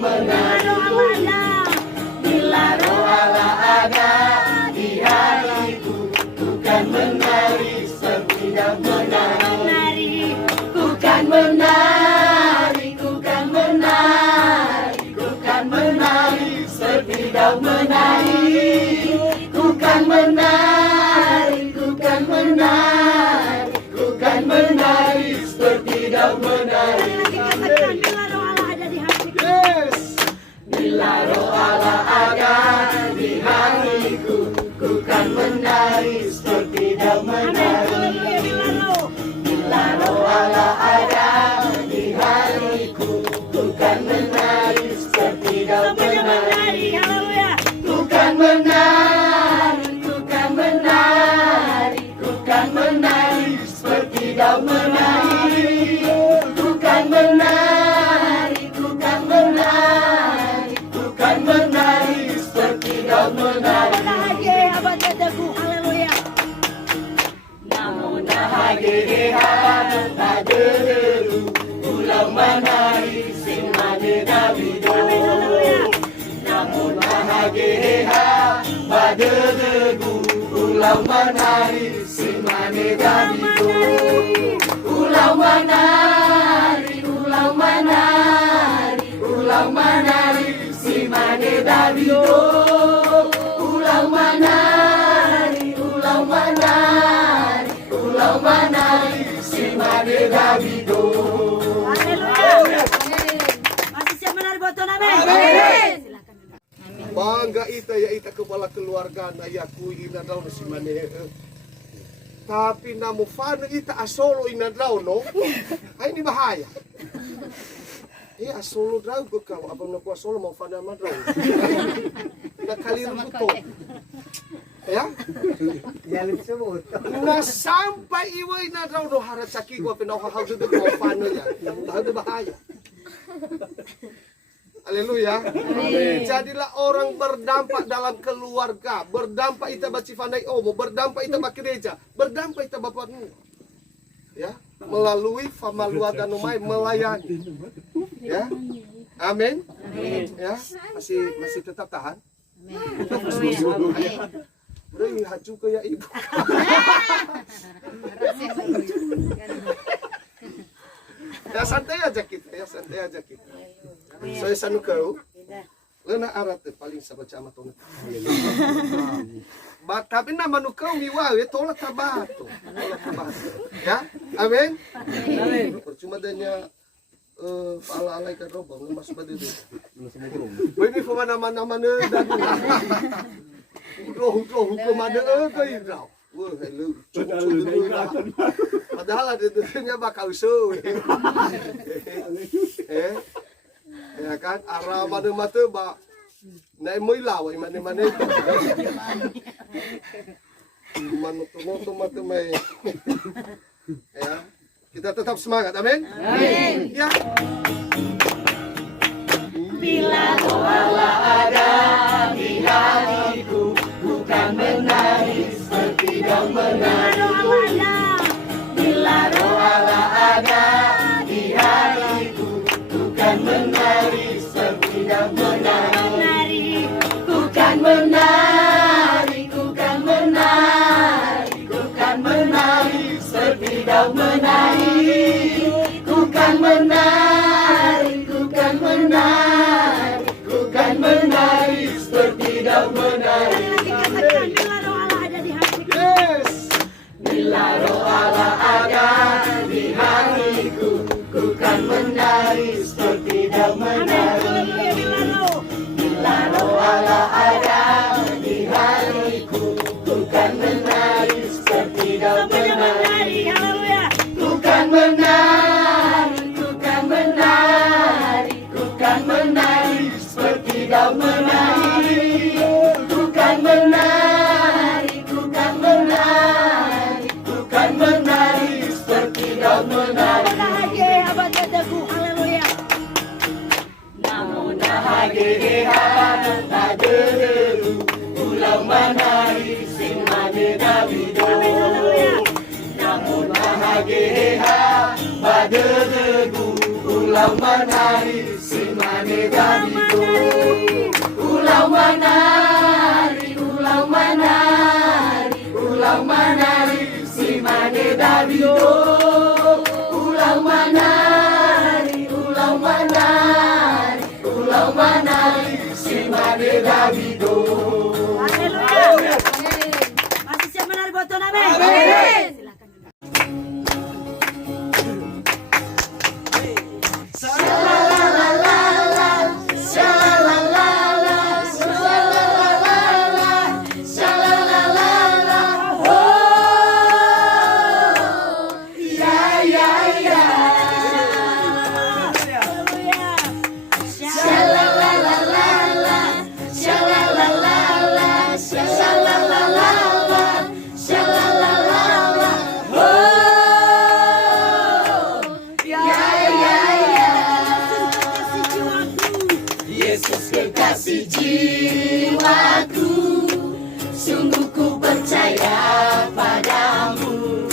menari. Bila roh Allah ada di hatiku, ku kan menari seperti daun menari. Ku kan menari, ku kan menari, ku kan menari seperti daun menari. Ku kan menari, ku kan menari, ku kan menari seperti daun menari. Bila roh Allah ada di hatiku, ku kan menari seperti daun menari. Bila roh Allah ada di hatiku, ku kan menari seperti daun menari. Ku kan menari, ku kan menari, ku kan menari seperti daun menari. Ku kan menari, ku kan menari, ku kan menari seperti daun menari. Namun bahagia baderu ulang menari sing mane Davido. Namun bahagia baderu ulang menari sing mane Davido. Ulang menari, ulang menari, ulang menari si mane Davido. Ulang menari, ulang menari, ulang menari si mane Davido. Haleluya. Masih siap menari buat Tuhan, amin. Bangga ita ya ita kepala keluarga na ya ku ina daw si mane. Tapi namo fano ita asolo ina daw no. Ay ni bahaya. Asolo daw ko ka abang naku asolo mau fano man daw. Nakaliru ko. Ya? Na sampai iway na daw no harasaki ko pinauhahaw do mau fano ya. Tahu de bahaya. Haleluya. Jadilah orang berdampak dalam keluarga, berdampak ita baci fandai omo, berdampak ita bak gereja, berdampak ita bapakmu. Ya, melalui famalua dan umai melayani. Ya. Amin. Ya, masih tetap tahan. Amin. Beri haju ke ya ibu. Ya santai aja kita, ya santai aja kita. Saya sanu kau, lena arat paling sabar camat tuh. Tapi nama nu kau miwa, ya tolak tabato, ya, amin. Percuma danya ala-alai kan robong, mas badu. Ini pun nama-nama dan hudro kemana kau rau. Wah, hello. Padahal ada tentunya bakal usul. Ya kan arah mana mata ba naik mula wai mana mana tu mata mai ya kita tetap semangat amin ya bila roh Allah ada di hatiku bukan menangis seperti daun menari. Bila roh Allah ada di hatiku bukan menari seperti daun menari. Ku kan menari, ku kan menari, ku kan menari seperti daun menari. Ku kan menari, ku kan menari, ku kan menari seperti daun menari. Bila roh Allah ada di hatiku, ku kan menari seperti daun menari. Bila roh Allah ada di hatiku, ku kan menari seperti daun menari. Ku kan menari, ku kan menari, ku kan menari seperti daun menari. Ku kan menari, ku kan menari, ku kan menari seperti daun menari. Namun bahagia baderu ulang menari sing mane Davido. Namun bahagia baderu ulang menari sing mane Davido. Ulang menari, ulang menari, ulang menari, si Mane Davido. Ulang menari, ulang menari, ulang menari, si Mane Davido. Haleluya. Masih siap menari buat Tuhan, amin. Silakan. Yesus kekasih jiwaku, sungguh ku percaya padamu,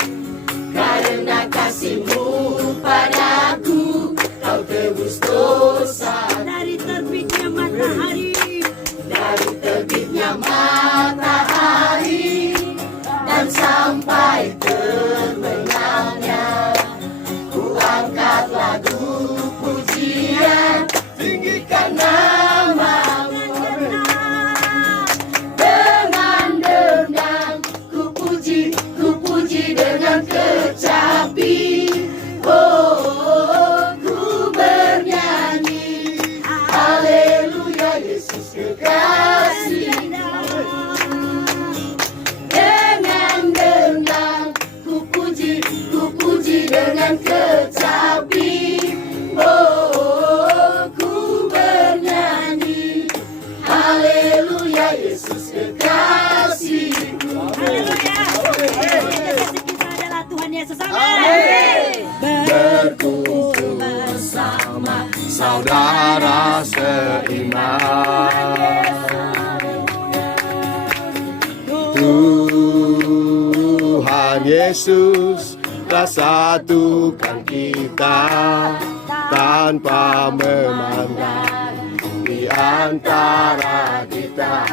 karena kasih-Mu padaku, Kau tebus dosa. Dari terbitnya matahari, Dari terbitnya matahari, dan sampai terbenamnya, ku angkat lagu pujian, tinggikan nama-Mu. Dengan dendam ku puji dengan kecapi. Oh, ku bernyanyi, haleluya, Yesus kekasih. Dengan dendam ku puji dengan kecapi. Oh, ku bernyanyi, haleluya, Yesus kekasihku. haleluya. Kekasih kita adalah Tuhan Yesus, amin. Berkumpul bersama saudara seiman, Tuhan Yesus telah satukan kita tanpa memandang di antara kita.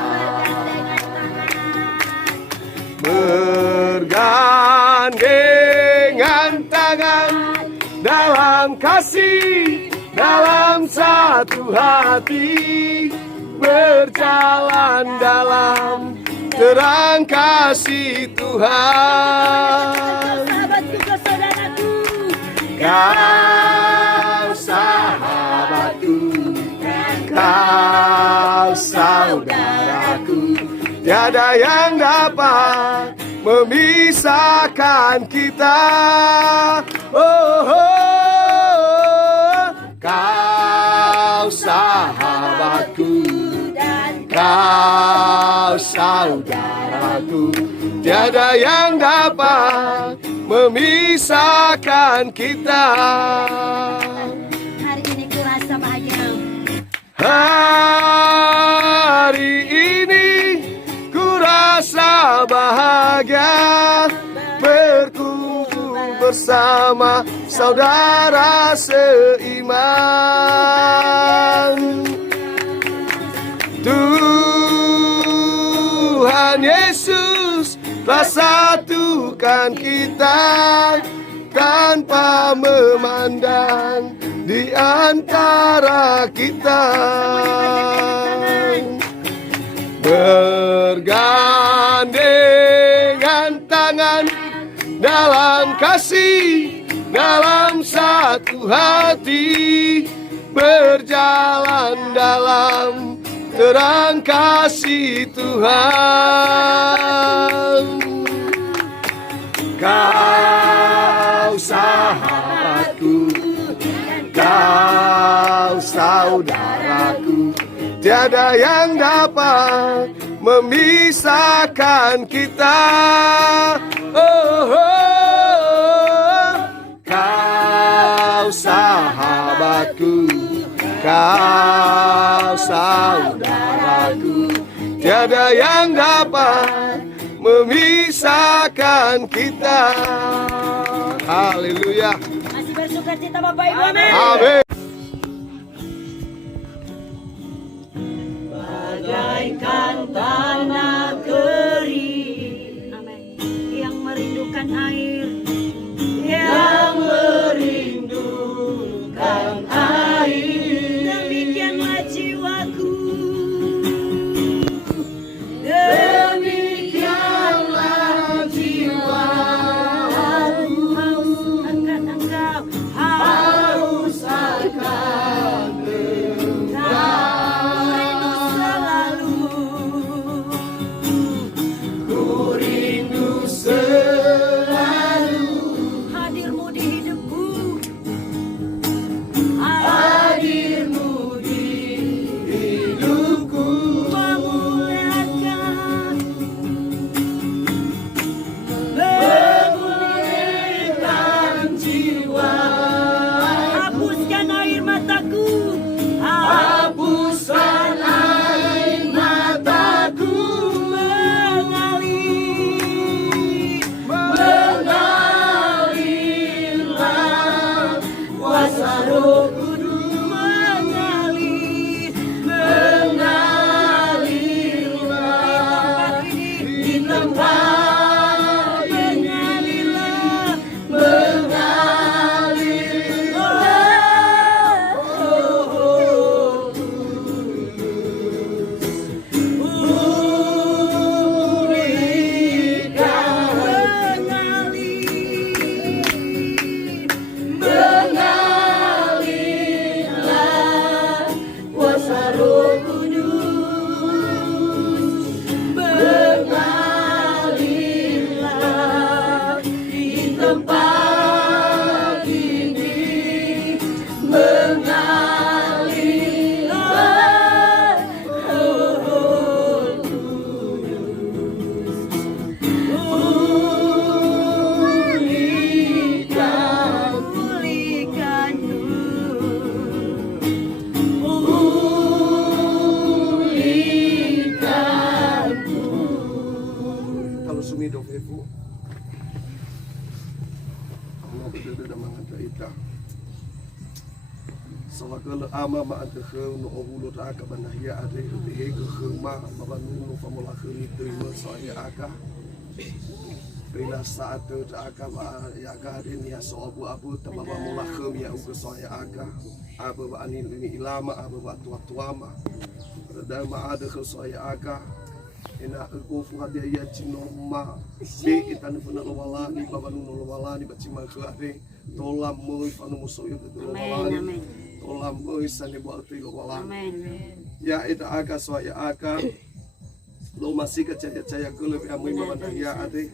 Bergandengan tangan dalam kasih, dalam satu hati, berjalan dalam terang kasih Tuhan. Sahabatku, saudaraku, Kau sahabatku, kau saudaraku, tiada yang dapat memisahkan kita. Oh, kau sahabatku, kau saudaraku, tiada yang dapat memisahkan kita. hari ini ku rasa bahagia. Hari ini ku rasa bahagia, berkumpul bersama saudara seiman. Tuhan Yesus telah satukan kita tanpa memandang di antara kita. Bergandengan tangan dalam kasih, dalam satu hati, berjalan dalam terang kasih Tuhan. Kau sahabatku, kau saudaraku, tiada yang dapat memisahkan kita. Kau sahabatku, kau saudaraku, tiada yang dapat memisahkan kita. Haleluya. Masih bersuka cita Bapak Ibu, amin. Amin. agala ama ma ante ke no obulo ta ka banahia ade he ke ma babanu no famula ke ni terima saya aka bila saat ta aka ya ga ni so abu ta baba mula ke ya uga saya aka aba ba ani ni ilama aba ba tua ma da ma ada ke saya aka ina ko fu hade ya chino ma be kita no na wala ni babanu no wala ni bacima ke ade tolam moi panu muso yo to wala Olam sani buat itu walang. Ya itu aga soya aga. Lo masih kecaya gelap yang mengimban ya ade.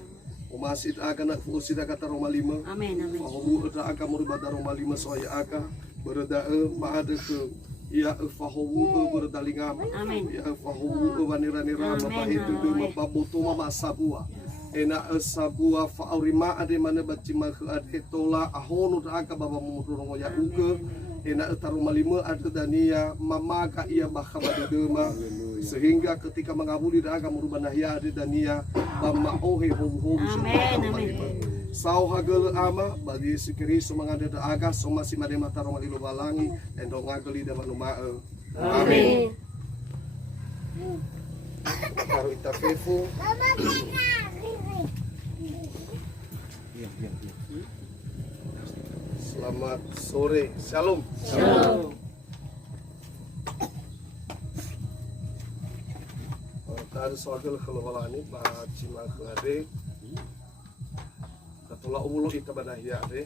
O masih aga nak fusi dah kata Roma 5. Amin. Fahu ada aga merubah Roma 5 soya aga. Berada maada ke ya fahu berada lingam. Ya fahu wanira-nira mapa itu mapa butu mapa sabua. Ena sabua faurima ade mana bacima ke ade tola ahonu aga baba mudurong ya uke. Ena Roma 5 ada dania mamaga ia bakabadema sehingga ketika mengabuli daga merubah nahya ada dania bama ohe hobu Amin. Sau hagel ama bagi sikiri sumangada daga soma si made mata Roma 5 balangi endong ngageli da manuma. Amin. Karo ita fefu. Selamat sore, shalom. Shalom. Tadi soal kalau ini bah cima kelade, katola ulu ita badahia de,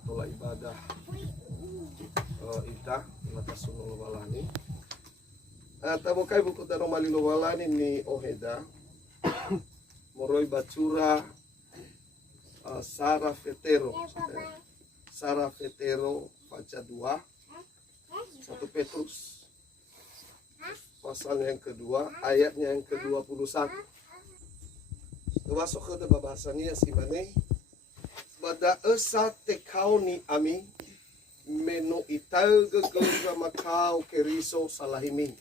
katola ibadah ita lata sunul walani. Tabokai buku Roma 5 walani ni oheda, moroi bacura. Sarah Fetero baca 2 1 Petrus pasal yang kedua ayatnya yang ke-21 masuk ke bahasannya si mane bada esa tekau ni ami meno itau gegega makau keriso salahimi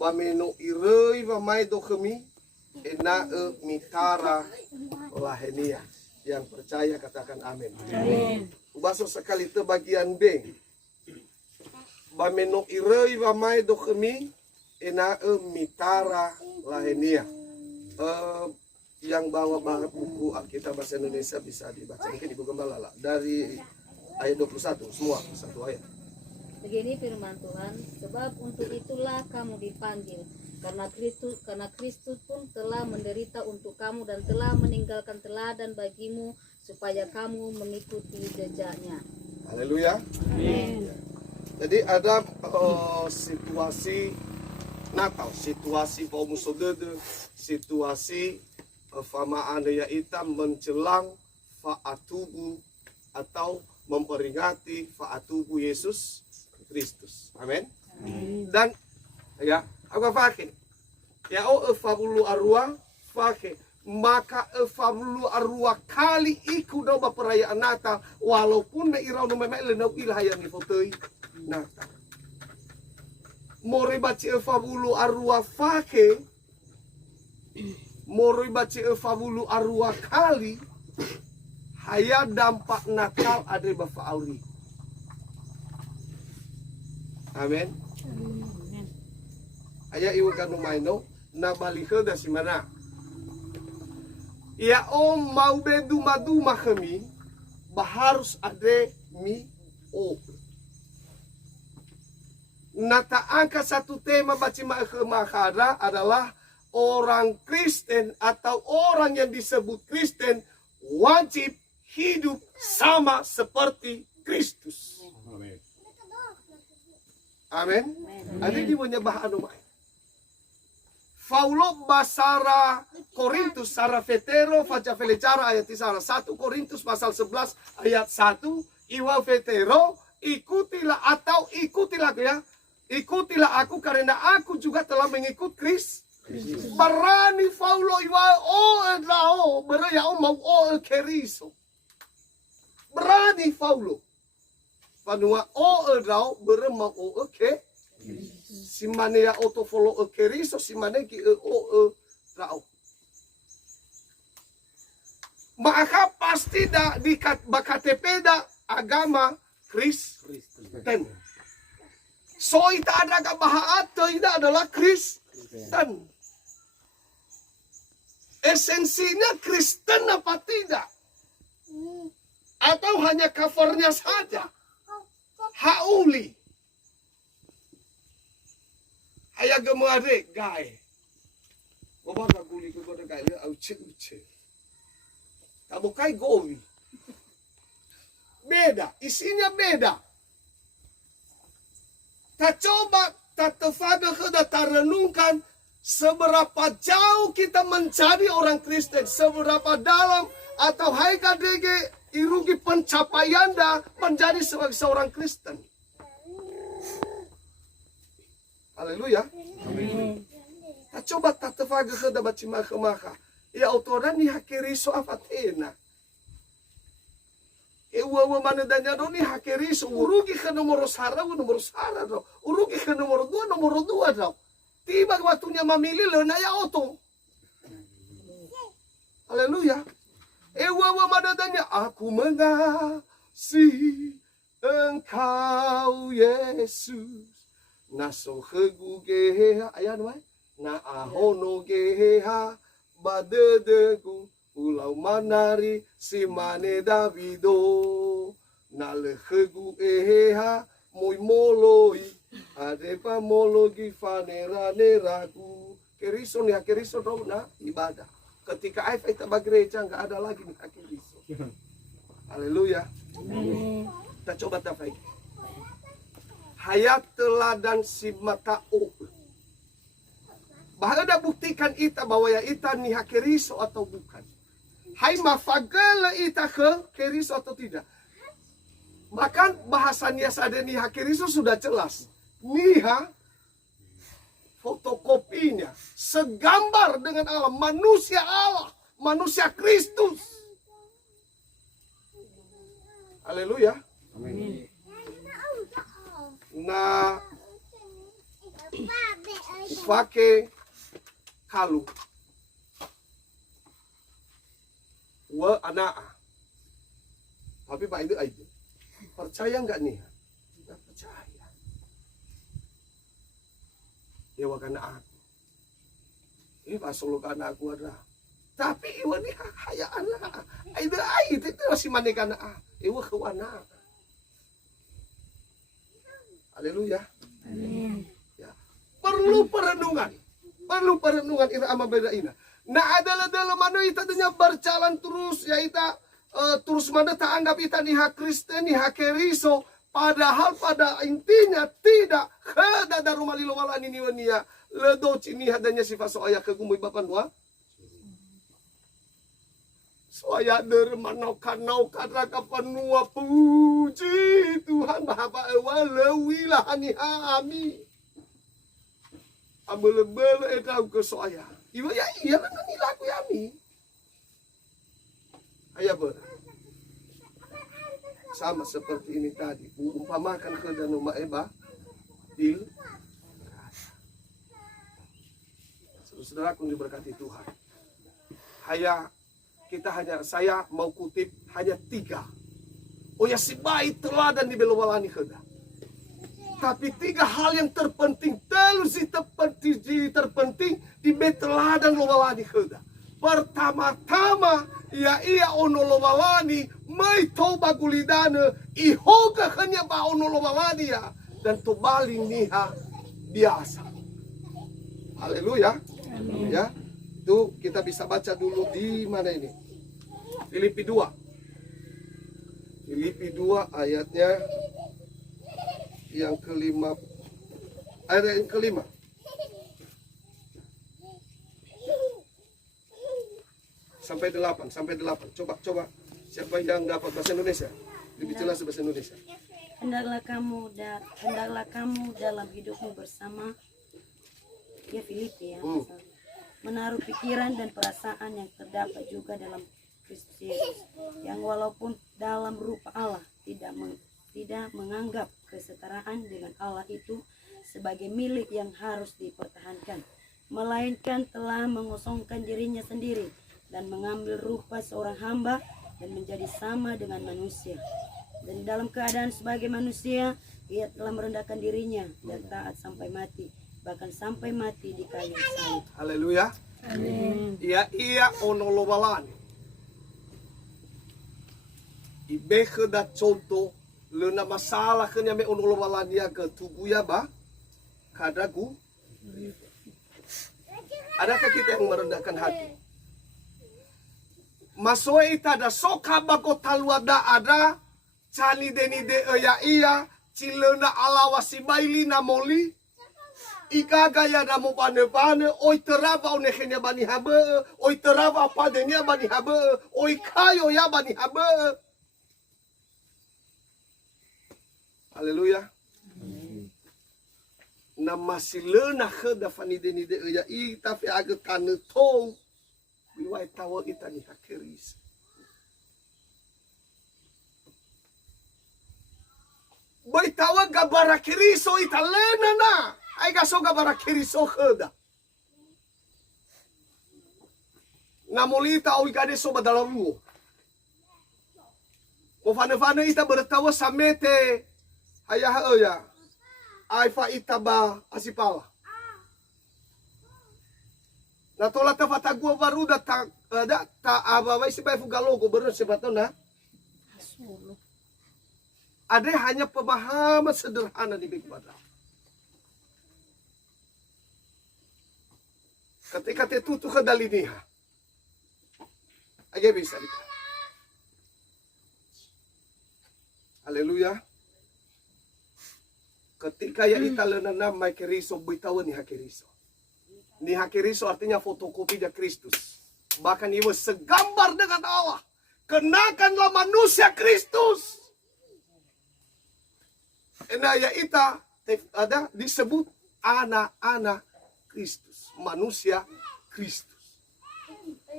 ba meno irei ba mai do kemi ena mitara lahenia. Yang percaya katakan amin. Ubasok sekali itu bagian B. Bameno irei wamai dokemi ena mitara lahenia. Yang bawa buku Alkitab bahasa Indonesia bisa dibaca mungkin Ibu Gembala lah dari ayat 21 semua satu ayat. Begini firman Tuhan, sebab untuk itulah kamu dipanggil, karena Kristus pun telah menderita untuk kamu dan telah meninggalkan teladan bagimu supaya kamu mengikuti jejaknya. Haleluya. Amin. Jadi ada situasi Natal, situasi pamusodede, situasi fama anda yaitu menjelang faatubu atau memperingati faatubu Yesus Kristus. Amin. Dan ya, aku pakai. Ya fabulu arwah pakai. Maka fabulu arwah kali ikut dalam perayaan Natal walaupun na irau no memele no ilahayan ni fotoi Natal. Mori baci fabulu arwah pakai. Mori baci fabulu arwah kali haya dampak Natal ada bafa auri. Amin. Ayah ibu kanu maino na baliho da si mana. Ya mau bedu madu mahami baharus ade mi o. Nata angka satu tema baca mahara adalah orang Kristen atau orang yang disebut Kristen wajib hidup sama seperti Kristus. Amin. Amin. Ada di menyembah anu mai. Paulo basara Korintus sara vetero faca felecara ayat di sana 1 Korintus pasal 11 ayat 1 iwa vetero ikutilah atau ikutilah ya. Ikutilah aku karena aku juga telah mengikut Kristus. Berani Paulo iwa lao beraya mau keriso. Berani Paulo. Panua lao beremau oke. Si mana ya auto follow keriso si mana ki lao. Maka pasti da di KTP da agama Kristen. So ita ada kabahaan ita adalah Kristen. Esensinya Kristen apa tidak? Atau hanya covernya saja? Hauli. Ayah gemade gay. Bapa kaguli ko da gay uce. Kamu kai gowi. Beda, isinya beda. Tak coba, tak tefada tak renungkan seberapa jauh kita menjadi orang Kristen, seberapa dalam atau hai kadege irugi pencapaian dah menjadi sebagai seorang Kristen. Haleluya. Tak coba tak tefada baci maka. Ya autoran ni hakiriso afatena. Ewa mana danya do ni hakiriso urugi ke nomor sara do. Urugi ke nomor dua do. Tiba waktunya memilih lo na ya auto. Haleluya. Ewa mana danya aku mengasihi Engkau Yesus. Naso hegu geha ayan wai. Na ahono geha badedegu ulau manari simane Davido nalehegu eha muy moloi adepa mologi fanera neragu keriso nih keriso dong na ibadah ketika aif kita gereja nggak ada lagi nih keriso. Haleluya. Kita coba tafai hayat teladan si mata bahkan ada buktikan ita bahwa ya ita nih keriso atau bukan. Hai mafagala ita ke keriso atau tidak. Bahkan bahasanya sada nih keriso sudah jelas. Niha fotokopinya segambar dengan Allah, manusia Kristus. Haleluya. Amin. Nah, pakai kalu wa anak tapi pak itu aja percaya nggak nih? Nggak percaya. Ya wakana aku ini pasal kana aku ada tapi iwa nih haya anak itu masih mana kana iwa ke anak. Haleluya. Amin. Perlu perenungan ira ama beda ina. Nah adalah dalam mana ita tanya berjalan terus ya ita terus mana tak anggap ita nih Kristen nih keriso padahal pada intinya tidak ada rumah lilo walani ni wania ledo cini adanya sifat soaya kegumui bapan dua. Soaya dermanau kanau kata kapanua puji Tuhan bahapa walawilah ani ami. Abel-bel etau ke soaya. Iwa ya iya kan laku yami. Ayah ber. Sama seperti ini tadi. Umpamakan ke danau Eba. Dil. Saudaraku diberkati Tuhan. Saya mau kutip hanya 3. Oh ya si baik teladan di belowalani keda. Tapi 3 hal yang terpenting, terpenting di beteladan lowalani keda. Pertama-tama, ya ia ono lowalani, mai toba gulidana, ihoga hanya ba ono lowalani ya, dan tobali niha biasa. Haleluya. Ya, itu kita bisa baca dulu di mana ini? Filipi 2. Filipi 2 ayatnya yang kelima, ayat yang kelima. Sampai 8. Coba. Siapa yang dapat bahasa Indonesia? Lebih jelas bahasa Indonesia. Hendaklah kamu dalam hidupmu bersama ya Filipi ya. Menaruh pikiran dan perasaan yang terdapat juga dalam Kristus Yesus, yang walaupun dalam rupa Allah tidak menganggap kesetaraan dengan Allah itu sebagai milik yang harus dipertahankan, melainkan telah mengosongkan dirinya sendiri dan mengambil rupa seorang hamba dan menjadi sama dengan manusia. Dan dalam keadaan sebagai manusia, ia telah merendahkan dirinya dan taat sampai mati, bahkan sampai mati di kayu salib. Haleluya. Ia onolowalan. Ibe da contoh lena masalah kenya me onolowalan dia ke tubuh ya ba kadagu. Adakah kita yang merendahkan hati? Masoe ita da soka bako taluada ada cani deni de iya cilena alawasi baili na moli. Ika gaya na mo pane oi terava onehenya bani habe oi terava padenya bani habe oi kayo ya bani habe. Haleluya. Na masilena khada fani deni de ya ita fe aga kanu to biwai tawo ita ni hakeris. Bai tawa gabara kiriso ita lena na. Ai gaso gabara kiriso khada. Namolita oi gade so badalaru. O fane ita bertawa samete ayah ya. Ai fa ita ba asipala. Na tola ta fata gua baru da ta aba wai sibai fugalogo bener sebatona. Ada hanya pemahaman sederhana di Big Badal. Ketika tetutu ke daliniha. Aja bisa kita. Haleluya. Ketika ya italenana mai keriso buitawa ni hakeriso. Ni hakeriso artinya fotokopi dari Kristus. Bahkan ia segambar dengan Allah. Kenakanlah manusia Kristus. Nah ya ita ada disebut anak-anak Kristus, manusia Kristus.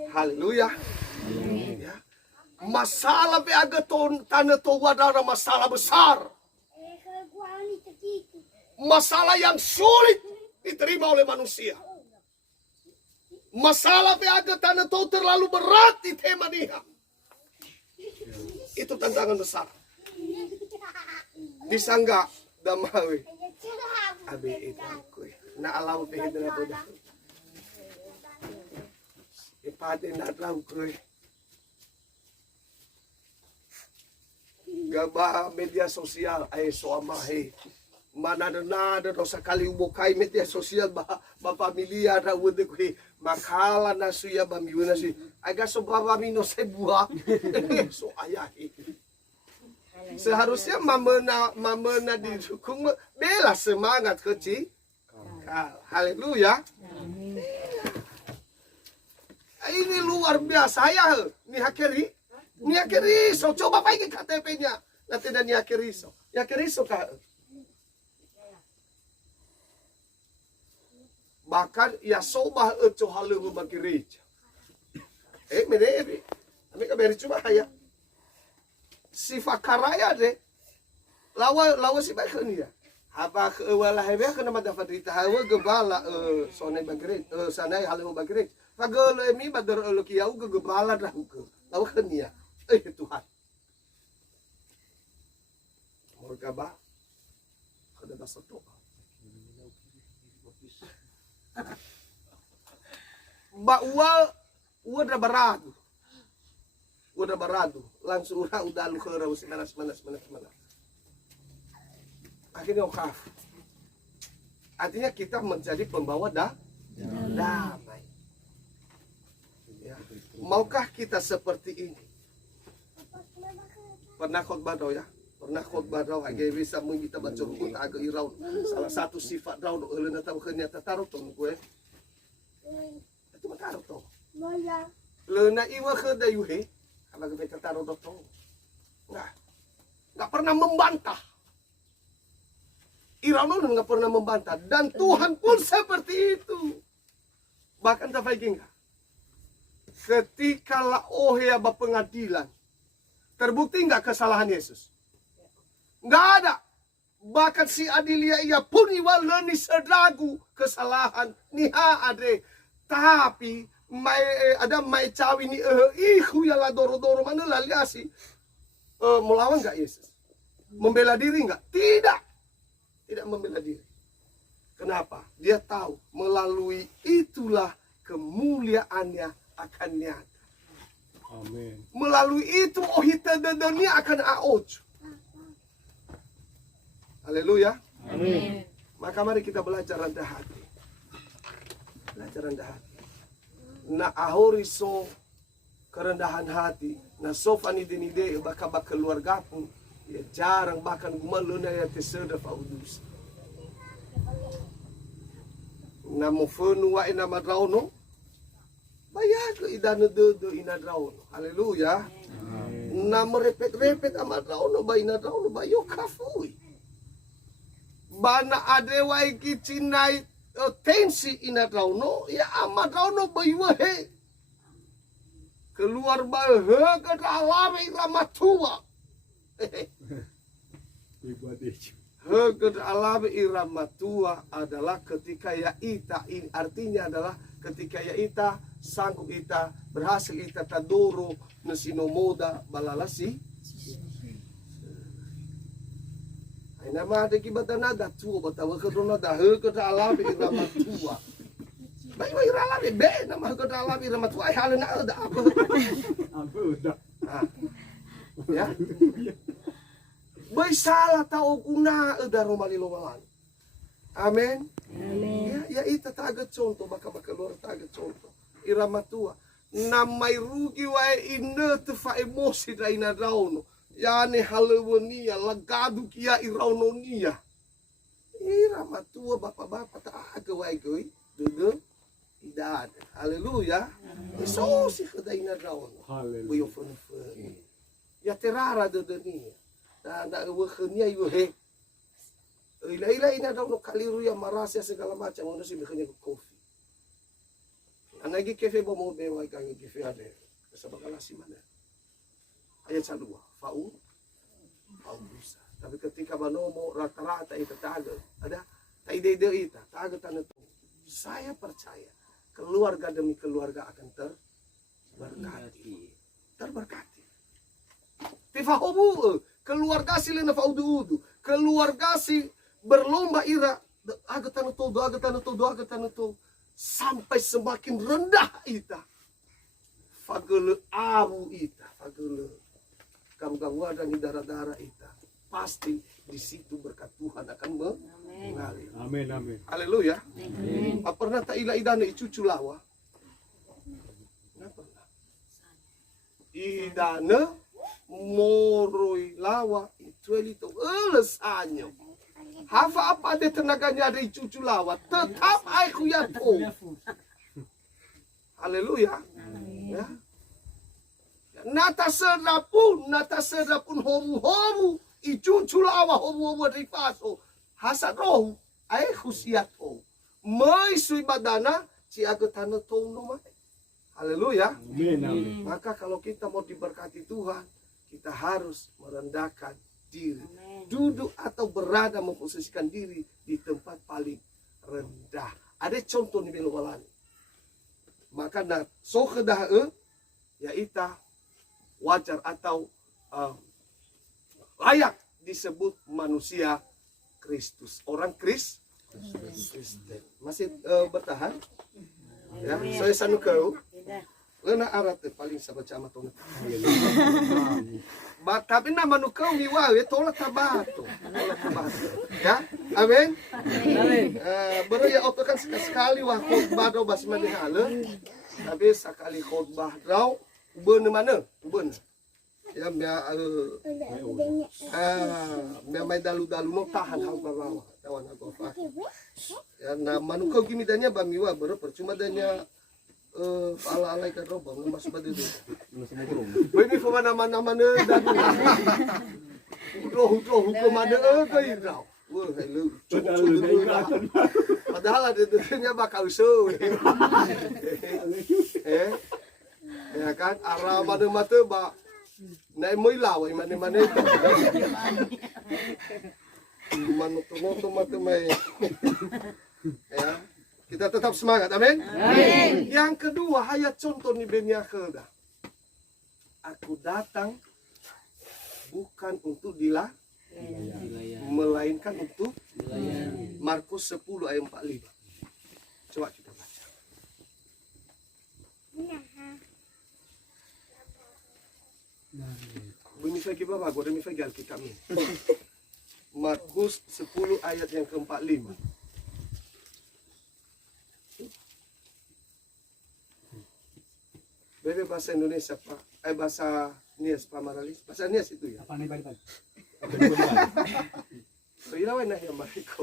Haleluya. Ya. Masalah be aga tanda towa darah masalah besar. Masalah yang sulit diterima oleh manusia. Masalah be aga tanda towa terlalu berat di tema dia. Itu tantangan besar. Disangga damawe. Abi itu aku. Na alaw pe hidra boda. Ipate na alaw ko. Gaba media sosial ay soamahe. Manada do sakali ubokai media sosial ba pamilya ra wede ko makala na suya ba miuna si. Aga so baba mino sebuah. So ayahi. Seharusnya mamena didukung bela semangat kecil. Haleluya. Ini luar biasa ya. Ni hakeri. So coba pakai KTP-nya. Nanti dan ni hakeri so. Hakeri so kah? Bahkan ya sobah eco halu bagi gereja. Mere. Kami kaberi cuma haya. Sifat karaya de. Lawa si baik ni ya. Apa wala hebe kena mata fatrita hawa gebala sonai bagret sanai halu bagret. Pagol mi badar lokiau gebala dah ke. Lawa kenia. Tuhan. Morga ba. Kada basoto. Ba udah beradu. Udah beradu. Langsung udah lu kerau manas. Akhirnya wakaf. Artinya kita menjadi pembawa damai. Ya. Maukah kita seperti ini? Pernah khotbah do ya? Pernah khotbah do agak bisa kita baca buku agak irau. Salah satu sifat do elena tahu kenyata taruh tuh gue. Itu taruh tuh. Lena iwa ke dayuhe. Apa kita taruh tuh? Nggak pernah membantah. Irano nggak pernah membantah dan Tuhan pun seperti itu. Bahkan sampai enggak. Ketika laohea pengadilan, terbukti nggak kesalahan Yesus? Nggak ada. Bahkan si Adilia ia pun iwaleni sedagu kesalahan niha ade. Tapi ada mai cawi ni ihu ya la doro mana laliasi melawan nggak Yesus? Membela diri enggak? Tidak. Tidak membela diri. Kenapa? Dia tahu melalui itulah kemuliaannya akan nyata. Amin. Melalui itu ohita dunia akan aoj. Haleluya. Amin. Maka mari kita belajar rendah hati. Belajar rendah hati. Na ahori so kerendahan hati. Na sofani denide baka keluarga pun ya jarang bahkan gumaluna ya teseda faudus. Na mofunu wa ina madrauno. Bayago idanu dodo ina drauno. Haleluya. Na merepet-repet amadrauno ba ina drauno ba yo kafui. Bana adewa iki cinai tensi ina drauno ya amadrauno ba yuhe. Keluar ba he ke dalam iramatua. Ke dalam iramatua adalah ketika ya ita, artinya adalah ketika ya ita sanggup ita berhasil ita tadoro nasinomoda balalasi. Ay nama ada kibatan nada tua batawa ke dona dah ke dalam iramatua. Baik baik irala be nama ke dalam iramatua ay halena ada apa? Apa udah? Ya. Baik salah tahu kuna ada romali lomalan. Amin. Ya ita taga contoh baka luar taga contoh. Irama tua. Namai rugi wae ina tefa emosi da ina rauno. Yani halewonia lagadu kia iraunonia. Irama tua bapak-bapak taga wae goi. Dudu. Tidak ada. Haleluya. So si kada ina rauno. Haleluya. Ya terara dudunia. Na wakenya ibu he. Ila ina rauno kaliru ya marasya segala macam. Ono si mekanya kopi. Anagi kefe bo mo be wai kangi kefe ade. Sabakala si mana. Ayat 2. Fau bisa. Tapi ketika manomo rata-rata ita taga ada taide ita taga tanah. Saya percaya keluarga demi keluarga akan terberkati. Terberkati. Tifahobu keluarga si lena faudu. Keluarga si berlomba ira aga tanah to. Sampai semakin rendah ita. Fagele abu ita. Fagele kamgangwa dan darah-darah ita. Pasti di situ berkat Tuhan akan mengalir. Amin, amin. Haleluya. Apa pernah tak ila idana icucu lawa? Nggak pernah. Idana moroi lawa itu elesanyo. Hafa apa ada tenaganya ada cucu lawa tetap aku ya po. Haleluya. Ya. Nata sedapun homu icucu lawa homu dari paso hasad roh aku siat po. Mai sui badana ci aku tanah tono mai. Haleluya. Amin, amin. Maka kalau kita mau diberkati Tuhan, kita harus merendahkan diri. Duduk atau berada memposisikan diri di tempat paling rendah. Ada contoh di Belowalan. Maka na so kedah ya ita wajar atau layak disebut manusia Kristus. Orang Kristen. Masih bertahan? Ya, saya sanukau. Lena arat paling sabat sama tona. Tapi nama nukau miwawe tola tabato. Ya, amin. Baru ya oto kan sekali wah khotbah do bas madehale. Tapi sekali khotbah rau beun mana? Beun. Ya mia mai dalu-dalu no tahan hal barawa. Tawan aku fa. Ya nama nukau gimidanya bamiwa baru percuma danya ala-alai kan robong mas badu itu. Bagi nama-nama dan hukum ada ke irau. Wah, lu. Padahal ada tentunya bakal so. Ya kan arah mata ba naik moilaw mana itu. Manu mata mai. Ya. Kita tetap semangat, amin. Yang kedua, ayat contoh nih Aku datang bukan untuk dilayani, Melainkan untuk Markus 10 ayat 45. Coba kita baca. Bunyi lagi berapa? Gua demi lagi Alkitab ni. Markus 10 ayat yang ke-45. Bebe bahasa Indonesia Pak. Bahasa Nias Pak Maralis. Bahasa Nias itu ya. Apa nih balik? So ilawan na yang mariko.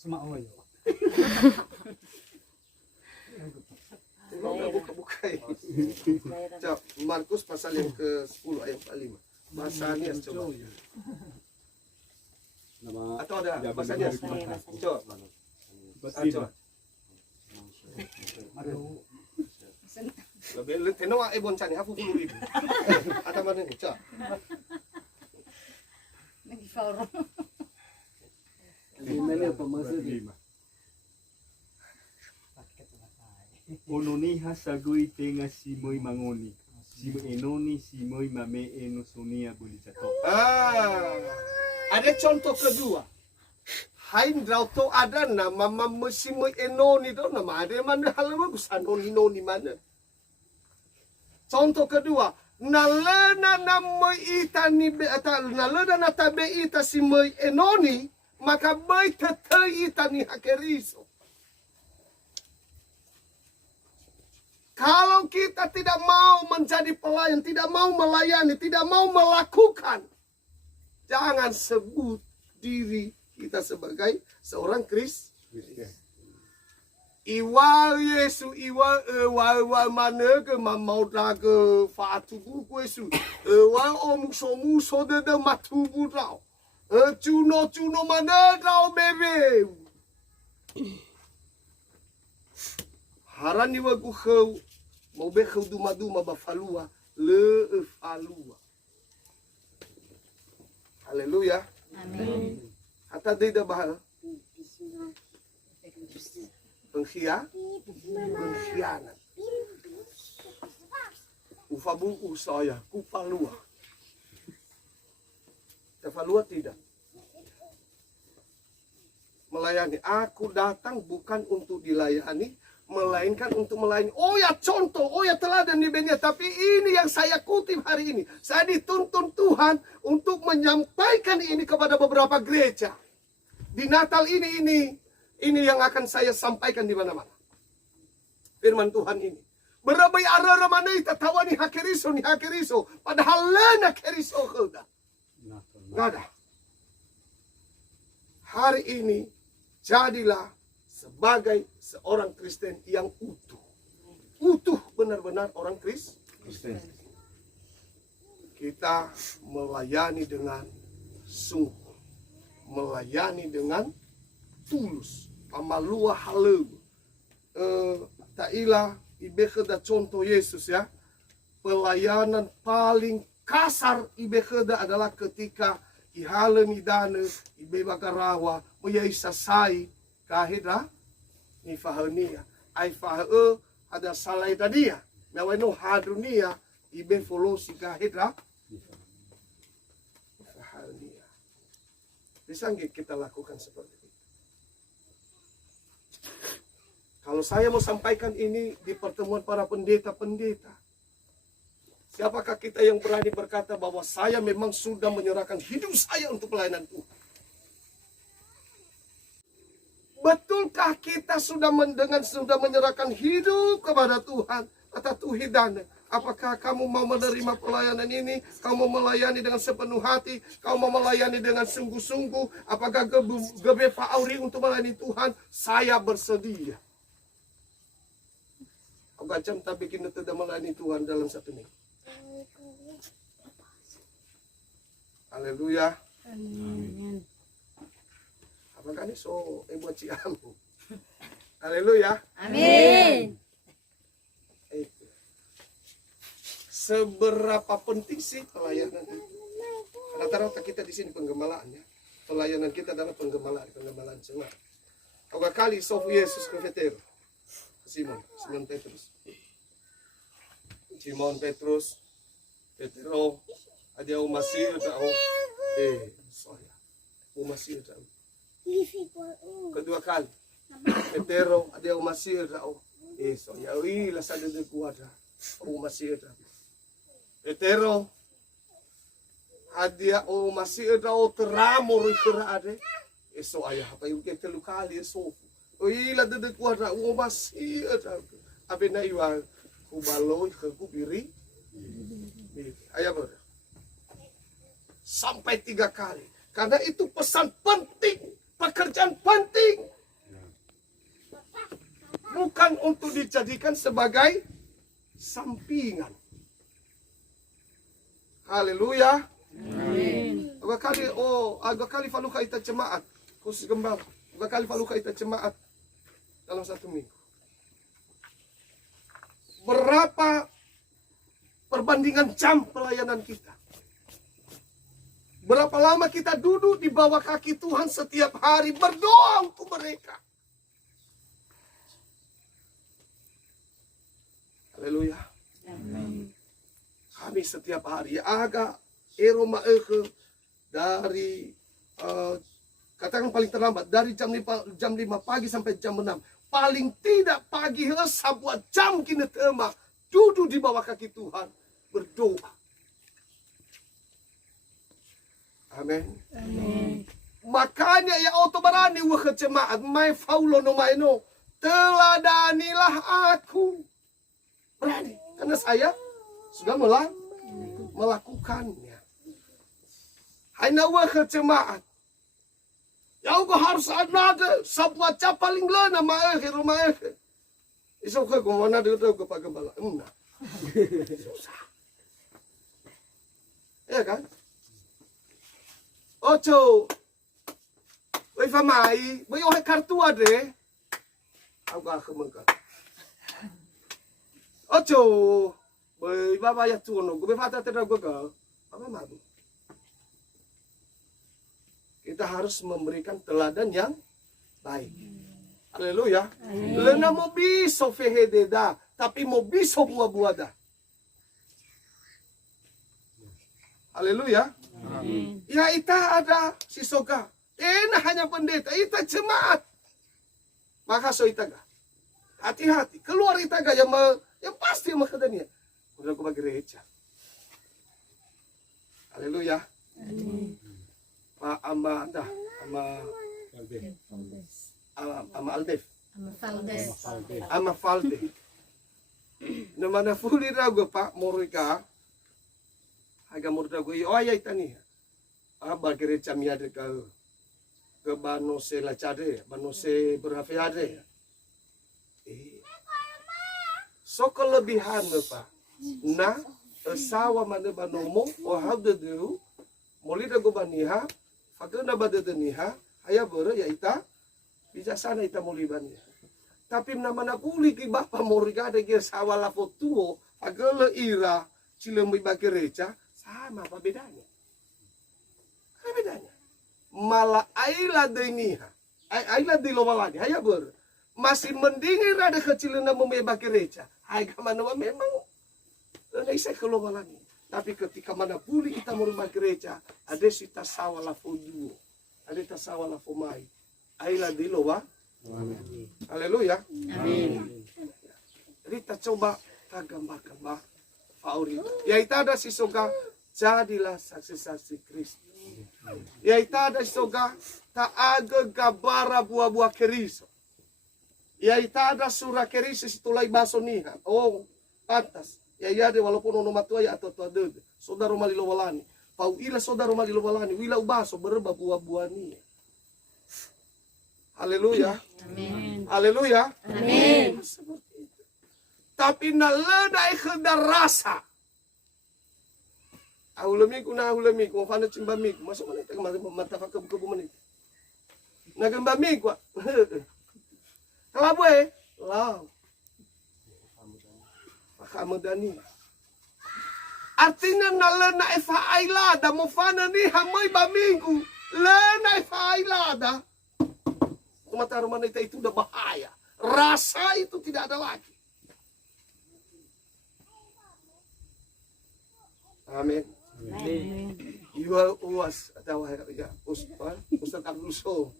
Sumaoy. Enggak buka-buka ini. Coba Markus pasal yang ke-10 ayat 45. Bahasa Nias coba. Nama Atau ada bahasa Nias? Coba. Coba. Lebih tenoa ebon cani hafu 10.000. Atau mana ni? Coba. Ononiha sagui tenga simoy mangoni. Simoy enoni simoy mame eno sonia bulicato. Ada contoh kedua. Hain drauto ada nama mama simoy enoni do nama ada mana hal bagus anoni noni mana. Contoh kedua, nalena namoy ita ni be ata nalena natabe ita simoy enoni maka baik tetei ita ni hakeriso. Kalau kita tidak mau menjadi pelayan, tidak mau melayani, tidak mau melakukan, jangan sebut diri kita sebagai seorang Kristen. Iwa Yesu iwa mana ke mamau ke fatu ku Yesu. Iwa omuso de matubu rao. Cuno mana rao bebe. Harani wa ku khau mau be khau duma ba falua le falua. Haleluya. Amin. Hatta tidak bahal. Pengkhianat. Ufabu usaya, kupalua. Tefalua tidak. Melayani. Aku datang bukan untuk dilayani, melainkan untuk melayani. Oh ya contoh, oh ya teladan di Benia. Tapi ini yang saya kutip hari ini. Saya dituntun Tuhan untuk menyampaikan ini kepada beberapa gereja. Di Natal ini yang akan saya sampaikan di mana-mana. Firman Tuhan ini. Berabai arah mana ita tawa ni hakeriso. Padahal lena keriso keuda. Nggak ada. Hari ini jadilah sebagai seorang Kristen yang utuh. Utuh benar-benar orang Kristen. Kita melayani dengan sungguh. Melayani dengan tulus. Pamalua haleu. Ta'ilah ibekeda contoh Yesus ya. Pelayanan paling kasar ibekeda adalah ketika ihalen idane ibebakarawa moyai sasai kahidra ni fahania. Ai fahe ada salai tadia. Naweno hadunia ibe folosi kahidra fahania. Bisa nggak kita lakukan seperti itu? Kalau saya mau sampaikan ini di pertemuan para pendeta-pendeta, siapakah kita yang berani berkata bahwa saya memang sudah menyerahkan hidup saya untuk pelayanan Tuhan? Betulkah kita sudah menyerahkan hidup kepada Tuhan atau Tuhan? Apakah kamu mau menerima pelayanan ini? Kamu mau melayani dengan sepenuh hati? Kamu mau melayani dengan sungguh-sungguh? Apakah gebe fauri untuk melayani Tuhan? Saya bersedia. Bagam tapi kita tidak melayani Tuhan dalam satu minggu. Haleluya. Amin. Apakah ini so buat ciamu? Haleluya. Amin. Itu. Seberapa penting sih pelayanan itu? Rata-rata kita di sini penggembalaan ya. Pelayanan kita adalah penggembalaan semua. Kau kali sofu Yesus ke Peter. Simon Petrus. Simon Petrus, Petro, ada masih tahu. Soya. Umasir daw. Kedua kali. Etero ada umasir daw. Soya. Lasa de kuadra. Umasir daw. Etero adia umasir daw teramo rikura ade. So ayah apa yung ketelu kali so. La de kuadra umasir daw. Abe na iwa kubaloy ke kubiri. Ayah ber. Sampai 3 kali. Karena itu pesan penting, pekerjaan penting. Bukan untuk dijadikan sebagai sampingan. Haleluya. Amin. Agak kali faluka ita jemaat. Khusus gembala. Agak kali faluka ita jemaat dalam 1 minggu. Berapa perbandingan jam pelayanan kita? Berapa lama kita duduk di bawah kaki Tuhan setiap hari berdoa untuk mereka. Haleluya. Kami setiap hari agak eroma dari katakan paling terlambat dari jam 5 pagi sampai jam 6. Paling tidak pagi sebuah jam kini tema duduk di bawah kaki Tuhan berdoa. Amin. Makanya ya auto berani wah jemaat mai faulo no mai no. Teladanilah aku. Berani karena saya sudah melakukannya. Hanya wah jemaat. Ya aku harus ada sebuah cap paling lana rumah. Iso ke mana dia tahu ke Pak Gembala. Susah. Ya kan? Ocho, oi famai, oi oh kartu ade, aku gak kemenkan. Ocho, oi bapa ya tuno, gue fata tidak gue kau, apa malu? Kita harus memberikan teladan yang baik. Haleluya. Lena mau bisa fehededa, tapi mau bisa buah-buah dah. Haleluya. Ya ita ada si soga. Hanya pendeta, ita jemaat. Maka so ita ga. Hati-hati, keluar ita ga yang pasti makadanya. Udah ke gereja. Haleluya. Pak ama Aldef. Ama Falde. Namana fuli rago Pak Morika. Agak mudah gue, oh ya itani, bagi recam ya ke banose lacade, banose berhafiade. So kelebihan Pak, nah sawa mana banomo, oh habde dulu, muli dago baniha, fakirna badede niha, ayah bere ya ita, bijaksana ita muli baniha. Tapi namana puli ki bapa morika ada ge sawa lapo tuo, agak ira, cilemi bagi reca. Sama apa bedanya? Apa bedanya? Malah aila deniha, aila di lowalani, hanya ber masih mendingin rada kecil na membebas gereja. Hai kamana memang rada isa ke lowalani. Tapi ketika mana puli kita merubah gereja, ada sita sawala foduo, ada tasawala fomai, aila di lowa. Haleluya. Amin. Jadi kita coba kita gambarkan bah Fauri. Ya itu ada si soga. Jadilah saksi-saksi Kristus. Ya itu ada soga tak ada gabara buah-buah keriso. Ya itu ada surah keriso situlai baso niha. Oh, pantas. Ya iya de walaupun ono matua ya atau de. Saudara malilo walani. Pau ila saudara malilo walani. Wila ubaso berba buah-buah niha. Haleluya. Amin. Haleluya. Amin. Tapi naledai kedar rasa. Ahulamiku na ahulamiku, mafana chimbamiku, masuk mana itu kemarin matafaka buku menit. Nagambamiku, kalau boleh, lau, pakamudani. Artinya nalena efa ailada, mafana ni hamai bamiku, lena efa ailada. Mata rumah itu udah bahaya, rasa itu tidak ada lagi. Amin. Amin. Iwa uas atau ya Ustaz Abdul Som.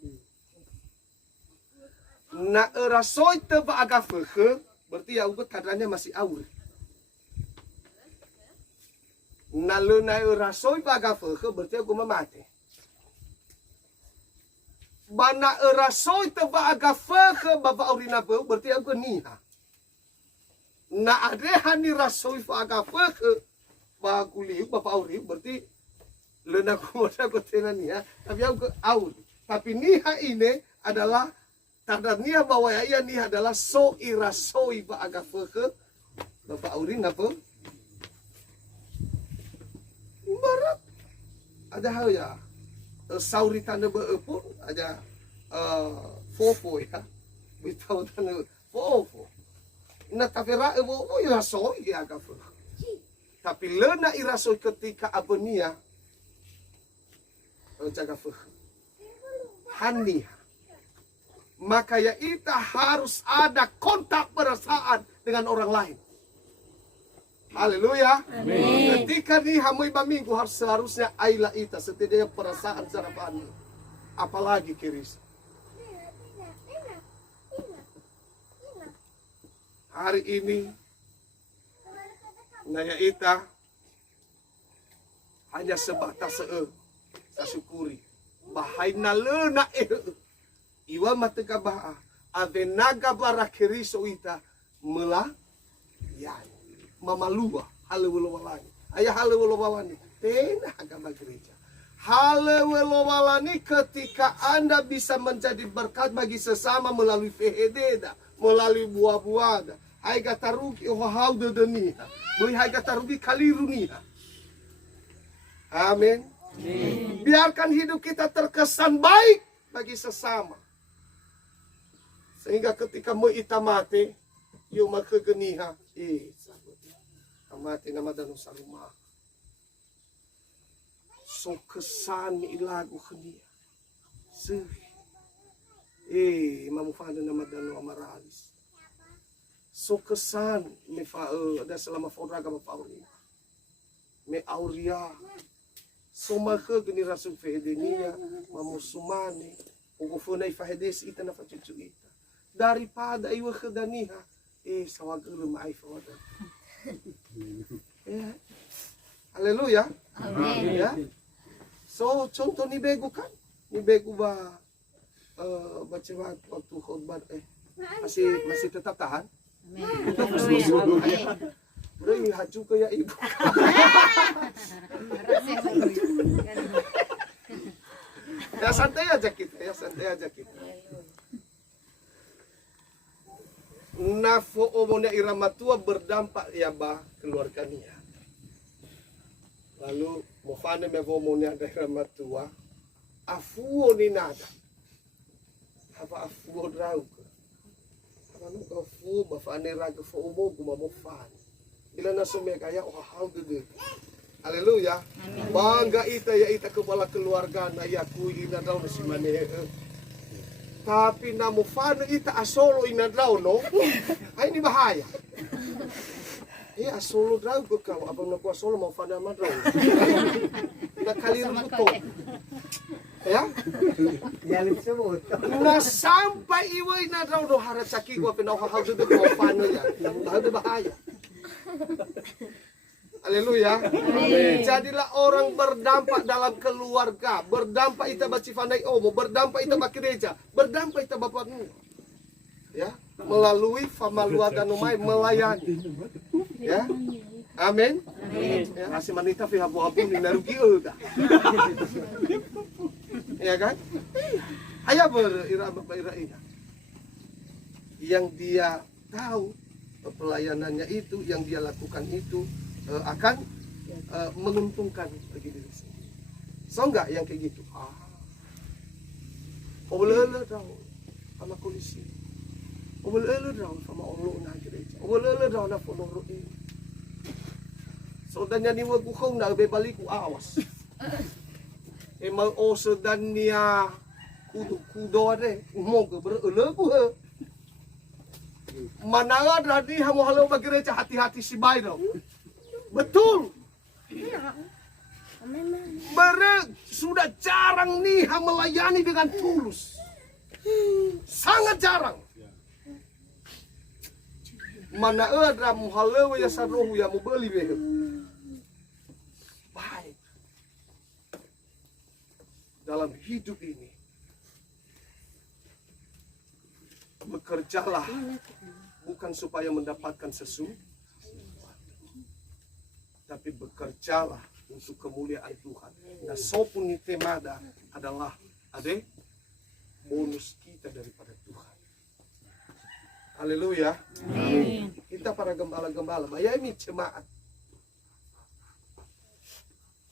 Na rasoi teba aga feke berarti ya uga kadranya masih awur. Na lena rasoi baga feke berarti aku mati. Bana rasoi teba aga feke baba aurina beu berarti aku niha. Na adehani rasoi baga feke ba kuliu bapa auri berarti lena kumoda ko tenan niha tapi aku aur. Tapi niha ini adalah tanda niha bahwa ya niha adalah so irasoi ba aga feke bapa auri napa? Barat ada hal ya sauri tanda pun ada fofo ya bitau tanda fofo na tafera fofo irasoi ya aga feke. Tapi lena irasoi ketika abenia jaga feke haniha. Maka ya ita harus ada kontak perasaan dengan orang lain. Haleluya. Ketika ni hamui baminggu harus seharusnya aila ita setidaknya perasaan zarafani. Apalagi kiris. Hari ini naya ita hanya sebatas sasyukuri. Bahai nalena iwa mateka baha avenaga barakiriso ita mela ya mamalua halewalani ayah halewalani tena agama gereja halewalani ketika Anda bisa menjadi berkat bagi sesama melalui fehededa melalui buah-buah hai gatarugi ohau dedeniha boy hai gatarugi kaliruniha. Amin. Biarkan hidup kita terkesan baik bagi sesama. Sehingga ketika mau ita mati, yo makegeniha, sabut. Amati nama danu saluma. So kesan ilagu khania. Mamufana nama danu amaralis. So kesan me ada selama fodraga mafauri. Me auria. Somaka geni rasul fehedenia mamusumani ugufuna ifahedesi ita na facucu ita daripada iwa khedaniha sawagulu maai fawada. Haleluya. Amin. Ya. So contoh ni begu kan? Ni begu ba baca waktu khutbah masih tetap tahan? Amin. Beri haju ke ya ibu. Ya santai aja kita, ya santai aja kita. Nafo omonya irama tua berdampak ya bah keluarganya. Lalu mufane mevomonya ada irama tua, afuo ni nada. Apa afuo draug? Apa nuka afuo bafane raga fo umo guma mufane. Ila nasumya kaya how gede. Haleluya. Bangga ita ya ita kepala keluarga na ya kui ina daw si mane. Tapi namu fano ita asolo ina daw no. Ay ni bahaya. Asolo daw ko ka abang naku asolo mau fano ma daw. Nakaliru to. Ya? Jalim sebut. Na sampai iway na daw do haracaki ko pinaw how gede mo fano ya. Bahaya. Haleluya. Jadilah orang berdampak dalam keluarga, berdampak ita bacifandai omo, berdampak ita gereja, berdampak ita bapakmu. Ya, melalui famalua dan umai melayani. Ya. Amin. Ya, asih manita fi habu-habu ni narugi udah. Ya kan? Ayah berira yang dia tahu pelayanannya itu, yang dia lakukan itu akan menguntungkan bagi diri sendiri. So enggak yang kayak gitu? Obolele daw sama polisi. Obolele daw sama Allah na gereja. Obolele daw na fonoro ini. So danya ni wag ko na bebalik ko awas. Emang oso dan niya kudo ade mo ko berele ko. Mananga tadi hamo halo gereja hati-hati si Bayro. Betul. Sudah jarang nih melayani dengan tulus. Sangat jarang. Mana ada muhalewa ya sarohu ya mubeli behe. Baik. Dalam hidup ini bekerjalah bukan supaya mendapatkan sesuatu, tapi bekerjalah untuk kemuliaan Tuhan. Nah, sopun temada adalah bonus kita daripada Tuhan. Haleluya. Amin. Kita para gembala-gembala, bayami jemaat.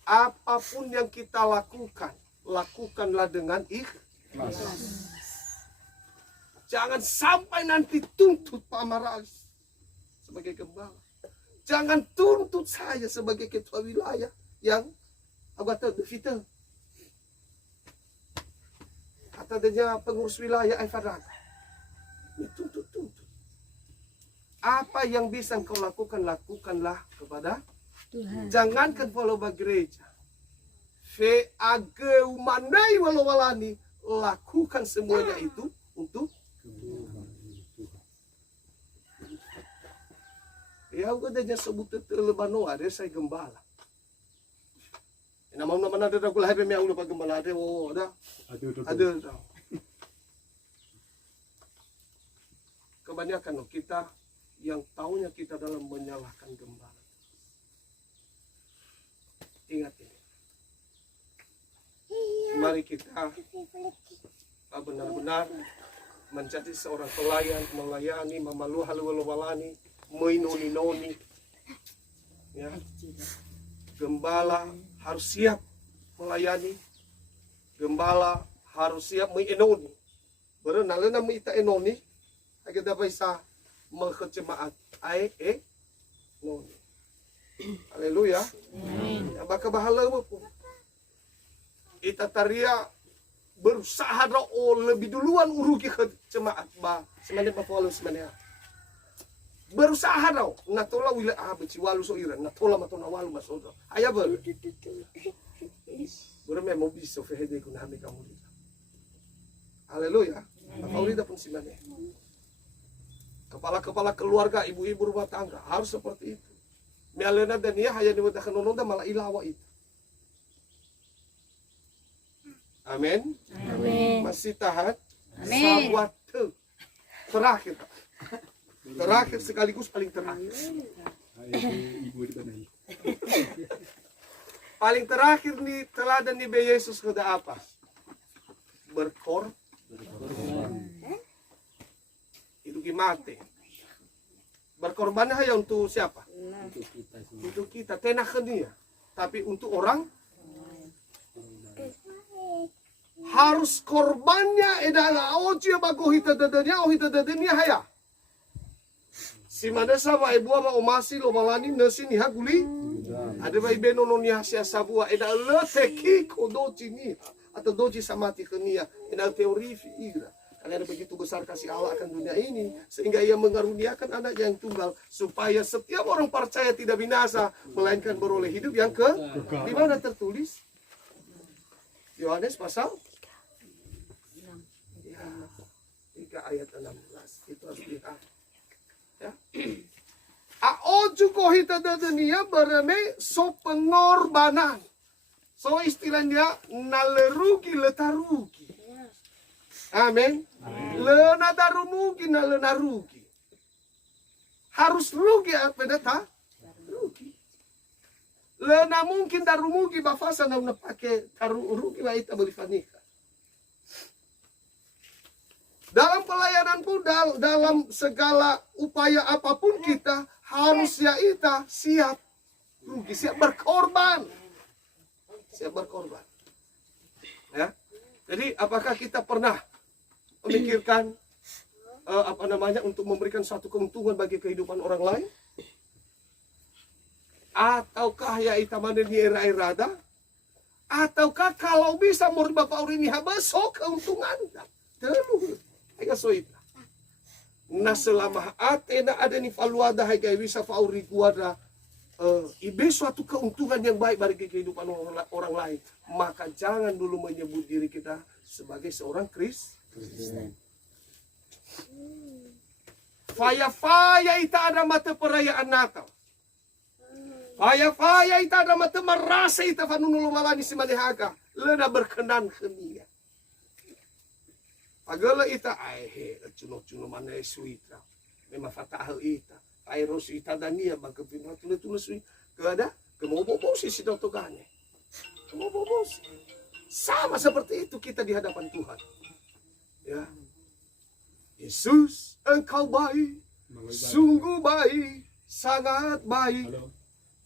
Apapun yang kita lakukan, lakukanlah dengan ikhlas. Jangan sampai nanti tuntut Pak Maralis sebagai gembala. Jangan tuntut saya sebagai ketua wilayah yang anggota Devita. Atau dia pengurus wilayah Aifaraga. Tuntut. Apa yang bisa engkau lakukan, lakukanlah kepada Tuhan. Jangankan follow gereja. Fe ageu manai walawalani, lakukan semuanya itu untuk Tuhan. Ya, aku dah sebut telebano ada saya gembala. Nama ada aku lahir memang lupa gembala ada. Oh, ada. Ada. Kebanyakan kita yang taunya kita dalam menyalahkan gembala. Ingat ini. Mari kita benar-benar menjadi seorang pelayan, melayani, memalu halu-walani, menoni-noni. Ya. Gembala harus siap melayani. Gembala harus siap menenoni. Berenalena mita enoni, kita bisa menghujemaat noni. Haleluya. Ya, baka bahala mo po. Ita taria berusaha lebih duluan urugi ke jemaat ba semane ba follow semane. Berusaha daw natola wila beciwalu so ira natola matona walu masodo. Aya ber. Berme mo biso fehede kun hami kamu. Haleluya. Faulida pun semane. Kepala-kepala keluarga, ibu-ibu rumah tangga harus seperti itu. Mialena dan ia hanya dimudahkan nononda malah ilawa itu. Amin. Amin. Masih tahan? Amin. Sawatu. Terakhir. Terakhir sekaligus paling terakhir. Paling terakhir nih teladan nih Yesus sudah apa? Berkorban. Itu gimana? Berkorban hanya untuk siapa? Untuk kita. Tenah dia. Tapi untuk orang harus korbannya adalah oji bagohita dadanya ohita dadanya haya. Si mana sama ibu ama omasi lo malani nasi ni haguli. Ada bayi beno ni hasia sabua eda leteki kodoci ni atau doji samati kenia eda teori fiira. Karena begitu besar kasih Allah akan dunia ini sehingga ia mengaruniakan anak yang tunggal supaya setiap orang percaya tidak binasa melainkan beroleh hidup yang di mana tertulis? Yohanes pasal 3 ayat 16 itu harus lihat. Ya. Aoju kohita dadania berame so pengorbanan. So istilahnya nalerugi letarugi. Amin. Lena darumugi na lena rugi. Harus rugi apa data? Rugi. Lena mungkin darumugi bafasa na pakai rugi ba ita beli fanika. Dalam pelayanan pun dalam segala upaya apapun kita harus ya ita siap rugi, siap berkorban. Siap berkorban. Ya. Jadi apakah kita pernah memikirkan untuk memberikan suatu keuntungan bagi kehidupan orang lain? Ataukah ya ita mana di era-erada? Ataukah kalau bisa murid Bapak Urini habesok keuntungan? Terlalu. Ega soita. Na selama ate na ada ni faluada hai gai bisa fauri kuada ibe suatu keuntungan yang baik bagi kehidupan orang lain, maka jangan dulu menyebut diri kita sebagai seorang Kristen. Faya-faya ita ada mata perayaan Natal. Faya-faya ita ada mata merasa ita fanunulu malani si malihaga. Lena berkenan kemia. Pagala ita ai cuno-cuno mana suita. Memang fatah ita. Ai rosi ita dania bangka pindah tulu sui. Keada kemobobosi si dotogane. Kemobobosi. Sama seperti itu kita di hadapan Tuhan. Ya. Yesus, engkau baik, sungguh baik, sangat baik.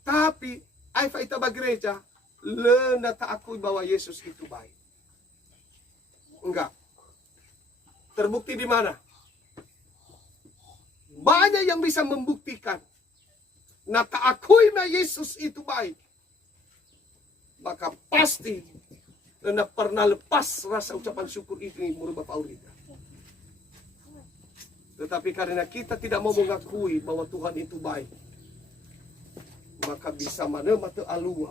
Tapi, aifa ita ba gereja, lena tak akui bahwa Yesus itu baik. Enggak. Terbukti di mana? Banyak yang bisa membuktikan. Nah, tak akui bahwa Yesus itu baik. Maka pasti lena pernah lepas rasa ucapan syukur itu menurut Bapak Aurida. Tetapi karena kita tidak mau mengakui bahwa Tuhan itu baik, maka bisa mana mata alua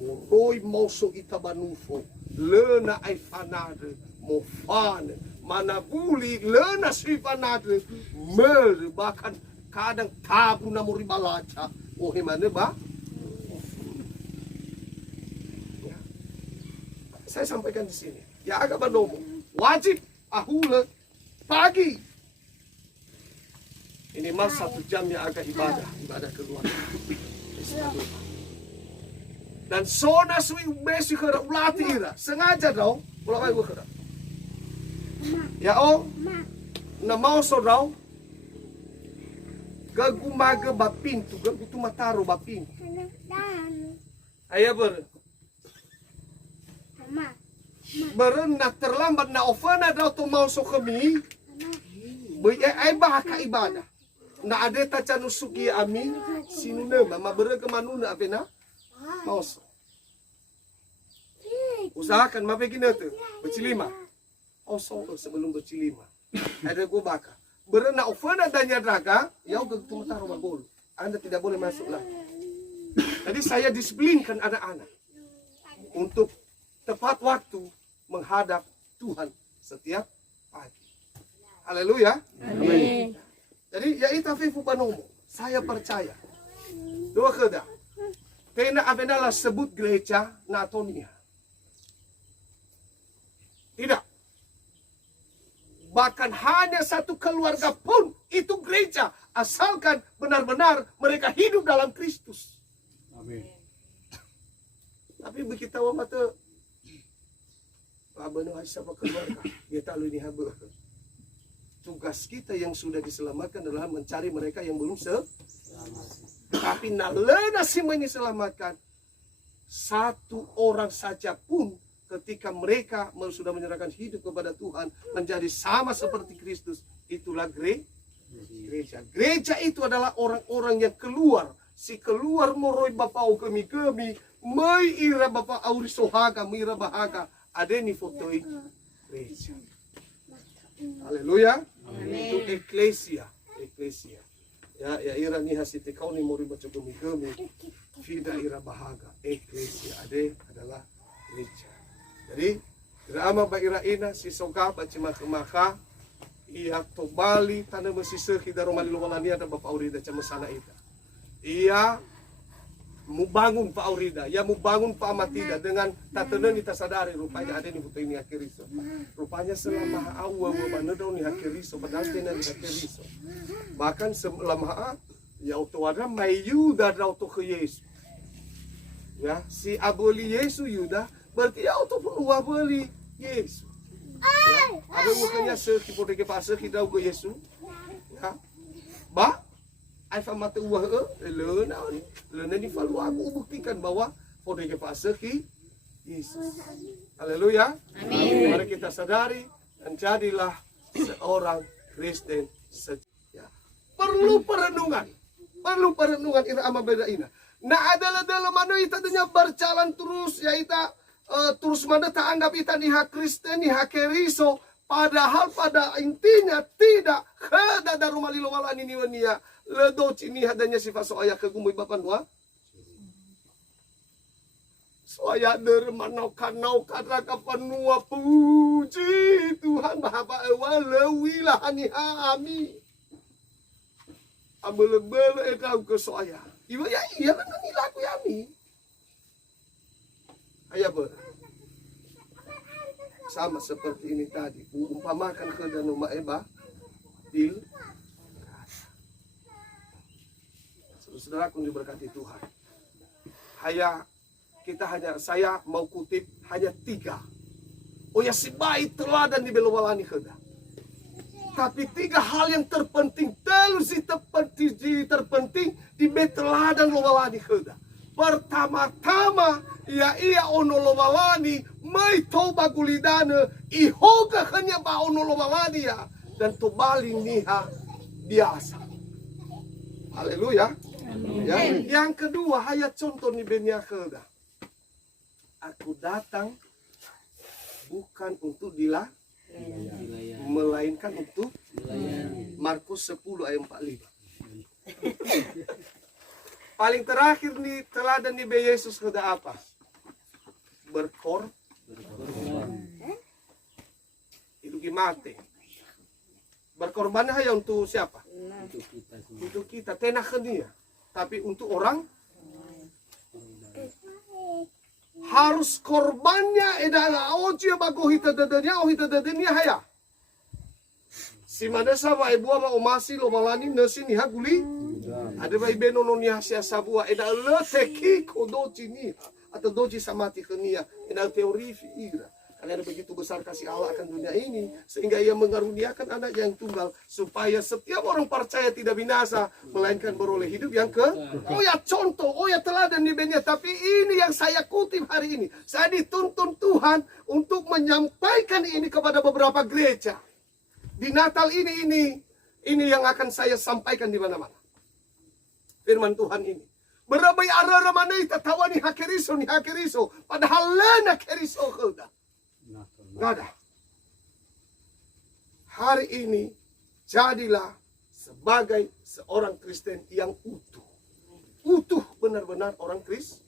moroi mauso itabanufo lena aifanade mofane mana buli lena sifanade mer bahkan kadang tabu namuri balaca oh mana ba ya. Saya sampaikan di sini ya agak banomo wajib ahula pagi ini mas 1 jam yang agak ibadah keluarga. Dan sona sui besi kera ulati ira sengaja dong ulai gua kera. Ya na mau so dong gagumaga bapintu gagutu mataro bapintu. Ayah na terlambat na ofana daw to mau so kami. Ay bahaka ibadah. Na ada tacan usuki amin sinuna mama bere ke manuna apena maus usahakan mapegina tu bercilima sebelum bercilima ada gua baka bere na ofana danya draga ya uga tu taruh bagol Anda tidak boleh masuk lagi. Jadi saya disiplinkan anak-anak untuk tepat waktu menghadap Tuhan setiap pagi. Haleluya. Amin. Jadi ya itu fifu panomo. Saya percaya. Dua keda. Tena avenala sebut gereja Natonia. Tidak. Bahkan hanya satu keluarga pun itu gereja. Asalkan benar-benar mereka hidup dalam Kristus. Amin. Tapi begitu mata abanu siapa keluarga. Dia tahu ini haba. Tugas kita yang sudah diselamatkan adalah mencari mereka yang belum selamat. Tapi nalena si menyelamatkan satu orang saja pun ketika mereka sudah menyerahkan hidup kepada Tuhan menjadi sama seperti Kristus, itulah gereja. Gereja itu adalah orang-orang yang keluar, si keluar moroi bapau kami mai ira bapa auri sohaga mira bahaga ada ni fotoi gereja. Haleluya. Itu eklesia. Ya ira ni hasite kau ni mori baca kami fida ira bahaga eklesia adalah gereja. Jadi drama ba ira ina si soga baca maka ia to bali tanda mesise kita romali lolani ada Bapak Aurida cama sana ita. Ia membangun Pak Aurida, ya membangun Pak Matida dengan tatanan kita sadari rupanya ada ni foto ini akiriso. Rupanya selama awal banedau ni akiriso padahal tenan akiriso. Bahkan selama ya autoada mayu dadau to ke Yesus. Ya, si aboli Yesus yuda berarti auto perlu aboli Yesus. Ya, ada mukanya seki pode ke pasar kita ke Yesus. Ya. Ba Aifa mata uah lena ni falu aku buktikan bahwa pode ke pasar ki Yesus. Haleluya. Amin. Mari kita sadari dan jadilah seorang Kristen setia. Perlu perenungan ira ama beda ina. Nah adalah dalam mana ita denya berjalan terus ya ita terus mana tak anggap ita ni hak Kristen ni hak keriso Padahal pada intinya tidak kada daru malilo walani ni wania ledo cini hadanya sifat soaya kegumui bapan dua. Soaya dermanau kanau kata kapanua puji Tuhan bahapa walawilah ani ami. Abele-bele etau ke soaya. Ibu ya iya kan ni laku yami. Ayah ber. Sama seperti ini tadi, umpamakan ke danau Maeba, saudaraku diberkati Tuhan. Saya mau kutip hanya 3. Oh ya si baik teladan di belowalani keda. Tapi 3 hal yang terpenting, terpenting di beteladan lowalani keda. Pertama-tama ya ia ono lowalani mai toba gulidana ihoga hanya ba ono lowalani ya dan to baling niha biasa. Haleluya. Ya. Yang kedua hayat contoh ni benya keda. Aku datang bukan untuk melainkan untuk Markus 10 ayat 45. Paling terakhir nih teladan di Yesus sudah apa? Berkorban. Itu gimana? Berkorban hanya untuk siapa? Untuk kita. Tenah dia. Tapi untuk orang harus korbannya adalah oji bago hita dadanya haya. Si mana sama ibu ama omasi lo malani nasi ni haguli. Ada bayi benono ni hasia sabua eda leteki kodoci ni atau doji samati kenia eda teori fiira. Karena ada begitu besar kasih Allah akan dunia ini sehingga ia mengaruniakan anak yang tunggal supaya setiap orang percaya tidak binasa melainkan beroleh hidup yang oh ya contoh, oh ya teladan di benya. Tapi ini yang saya kutip hari ini. Saya dituntun Tuhan untuk menyampaikan ini kepada beberapa gereja. Di Natal ini yang akan saya sampaikan di mana-mana. Firman Tuhan ini. Berabai arara mana tatawa ni hakeriso. Padahal lena keriso keda. Nggak ada. Hari ini jadilah sebagai seorang Kristen yang utuh. Utuh benar-benar orang Kristen.